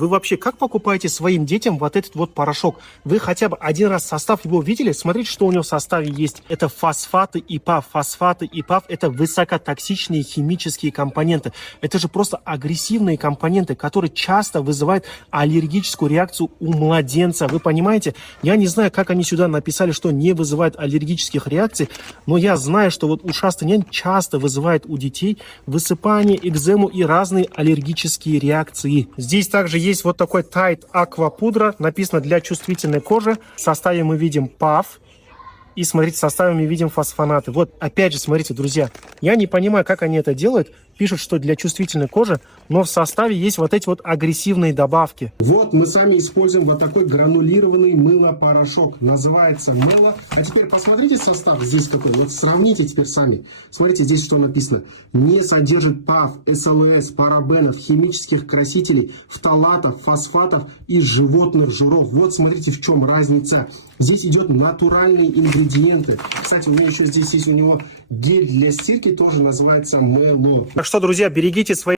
Вы вообще как покупаете своим детям вот этот вот порошок? Вы хотя бы один раз состав его видели? Смотрите, что у него в составе есть. Это фосфаты и ПАВ. Фосфаты и ПАВ – это высокотоксичные химические компоненты. Это же просто агрессивные компоненты, которые часто вызывают аллергическую реакцию у младенца. Вы понимаете? Я не знаю, как они сюда написали, что не вызывает аллергических реакций, но я знаю, что вот ушастый нянь часто вызывает у детей высыпание, экзему и разные аллергические реакции. Здесь также есть вот такой Tide Aqua пудра, написано для чувствительной кожи. В составе мы видим ПАВ. И смотрите, в составе мы видим фосфонаты. Вот опять же, смотрите, друзья, я не понимаю, как они это делают. Пишут, что для чувствительной кожи, но в составе есть вот эти вот агрессивные добавки. Вот мы сами используем вот такой гранулированный мыло-порошок. Называется мыло. А теперь посмотрите состав здесь какой. Вот сравните теперь сами. Смотрите, здесь что написано. Не содержит ПАВ, СЛС, парабенов, химических красителей, фталатов, фосфатов и животных жиров. Вот смотрите, в чем разница. Здесь идет натуральные ингредиенты. Кстати, у меня еще здесь есть у него гель для стирки, тоже называется мыло. Так что, друзья, берегите свои